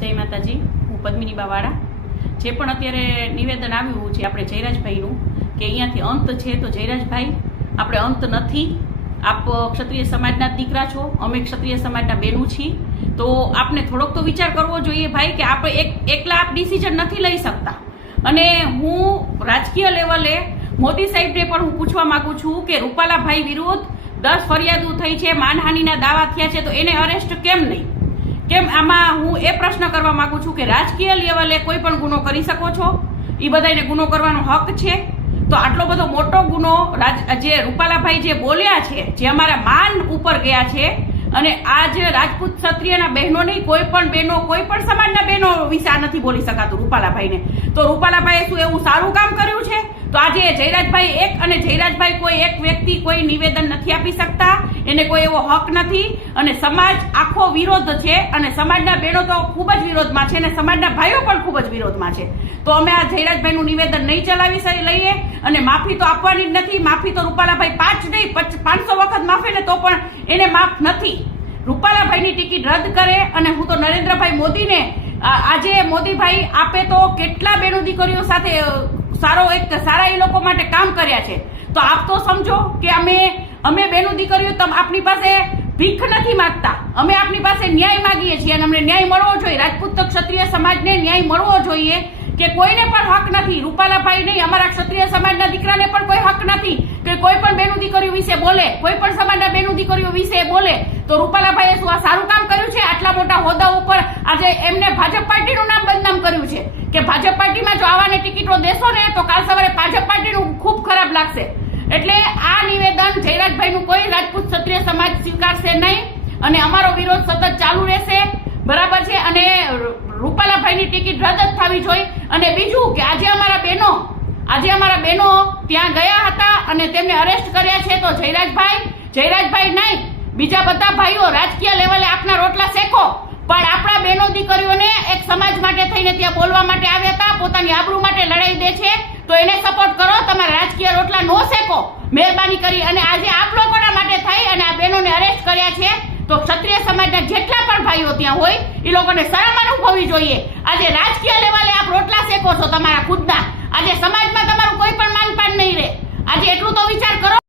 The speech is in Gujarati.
જય માતાજી, હું પદ્મિની બાવાળા જે પણ અત્યારે નિવેદન આવ્યું છે આપણે જયરાજભાઈનું, કે અહીંયાથી અંત છે તો જયરાજભાઈ, આપણે અંત નથી. આપ ક્ષત્રિય સમાજના દીકરા છો, અમે ક્ષત્રિય સમાજના બેનું છીએ. તો આપને થોડોક તો વિચાર કરવો જોઈએ ભાઈ, કે આપણે એક, એકલા આપ ડિસિઝન નથી લઈ શકતા. અને હું રાજકીય લેવલે મોદી સાહેબને પણ હું પૂછવા માંગુ છું કે રૂપાલાભાઈ વિરુદ્ધ દસ ફરિયાદો થઈ છે, માનહાનિના દાવા થયા છે, તો એને અરેસ્ટ કેમ નહીં? કેમ આમાં હું એ પ્રશ્ન કરવા માંગુ છું કે રાજકીય લેવલે કોઈ પણ ગુનો કરી શકો છો? એ બધાને ગુનો કરવાનો હક છે? તો આટલો બધો મોટો ગુનો રાજ, જે રૂપાલાભાઈ જે બોલ્યા છે, જે અમારા માન ઉપર ગયા છે, અને આ જે રાજપૂત ક્ષત્રિયના બહેનો નહીં કોઈ પણ બહેનો, કોઈ પણ સમાજના બહેનો વિશે નથી બોલી શકાતું રૂપાલાભાઈને. તો રૂપાલાભાઈએ શું એવું સારું કામ કર્યું છે? તો આજે જયરાજભાઈ એક અને જયરાજભાઈ કોઈ એક વ્યક્તિ કોઈ નિવેદન નથી આપી શકતા. એને કોઈ એવો હક નથી. અને સમાજ આખો વિરોધ છે અને સમાજના બહેનો તો ખૂબ જ વિરોધમાં છે અને સમાજના ભાઈઓ પણ ખૂબ જ વિરોધમાં છે. તો અમે આ જયરાજભાઈનું નિવેદન નહીં ચલાવી લઈએ અને માફી તો આપવાની જ નથી. માફી તો રૂપાલાભાઈ પાંચ નહીં, પચ- પાંચસો વખત માફે ને તો પણ એને માફ નથી. રૂપાલાભાઈની ટિકિટ રદ કરે અને હું તો નરેન્દ્રભાઈ મોદીને આજે મોદીભાઈ આપે તો કેટલા બેનો દીકરીઓ સાથે સારો એક સારા એ લોકો માટે કામ કર્યા છે. તો આપ તો સમજો કે અમે અમે બેનો દીકરીઓ તમ આપની પાસે ભીખ નથી માગતા. અમે આપની પાસે ન્યાય માગીએ છીએ અને અમને ન્યાય મળવો જોઈએ. રાજપૂત ક્ષત્રિય સમાજને ન્યાય મળવો જોઈએ કે કોઈને પણ હક નથી. રૂપાલાભાઈ નહીં, અમારા ક્ષત્રિય સમાજના દીકરાને પણ કોઈ હક નથી કે કોઈ પણ બેનું દીકરીઓ વિશે બોલે. કોઈ પણ સમાજના બેનું દીકરીઓ વિશે બોલે. તો રૂપાલાભાઈએ શું આ સારું કામ કર્યું છે? આટલા મોટા હોદ્દા ઉપર આજે એમને ભાજપ પાર્ટીનું નામ કર્યું છે કે ભાજપ પાર્ટીમાં જો આવાને ટિકિટો દેશો ને, તો કાલ સવારે ભાજપ પાર્ટીનું ખૂબ ખરાબ લાગશે. એટલે આ નિવેદન જયરાજભાઈનું કોઈ રાજપૂત ક્ષત્રિય સમાજ સ્વીકારશે નહીં અને અમારો વિરોધ સતત ચાલુ રહેશે. બરાબર છે? અને રૂપાલાભાઈની ટિકિટ રદ જ થવી જોઈએ. અને બીજું કે આજે અમારા બહેનો, આજે અમારા બહેનો ત્યાં ગયા હતા અને તેમને અરેસ્ટ કર્યા છે તો જયરાજભાઈ જયરાજભાઈ નહીં, બીજા બધા ભાઈઓ રાજકીય લેવલે આપના રોટલા શેકો પણ આપણા બહેનો દીકરીઓને એક સમાજ માટે થઈને ત્યાં બોલવા માટે આવ્યા હતા, પોતાની આબરૂ માટે લડાઈ દે છે, તો એને સપોર્ટ કરો, તમારા રાજકીય રોટલા નો શેકો. મહેરબાની કરી અને આજે આપ લોકોના માટે થઈ અને આ બહેનોને અરેસ્ટ કર્યા છે. તો ક્ષત્રિય સમાજના જેટલા પણ ભાઈઓ ત્યાં હોય, એ લોકોને શરમ અનુભવવી જોઈએ. આજે રાજકીય લેવલે આપ રોટલા શેકો છો તમારા ખુદના. આજે સમાજમાં તમારું કોઈ પણ માનપાન નહીં રહે. આજે એટલું તો વિચાર કરો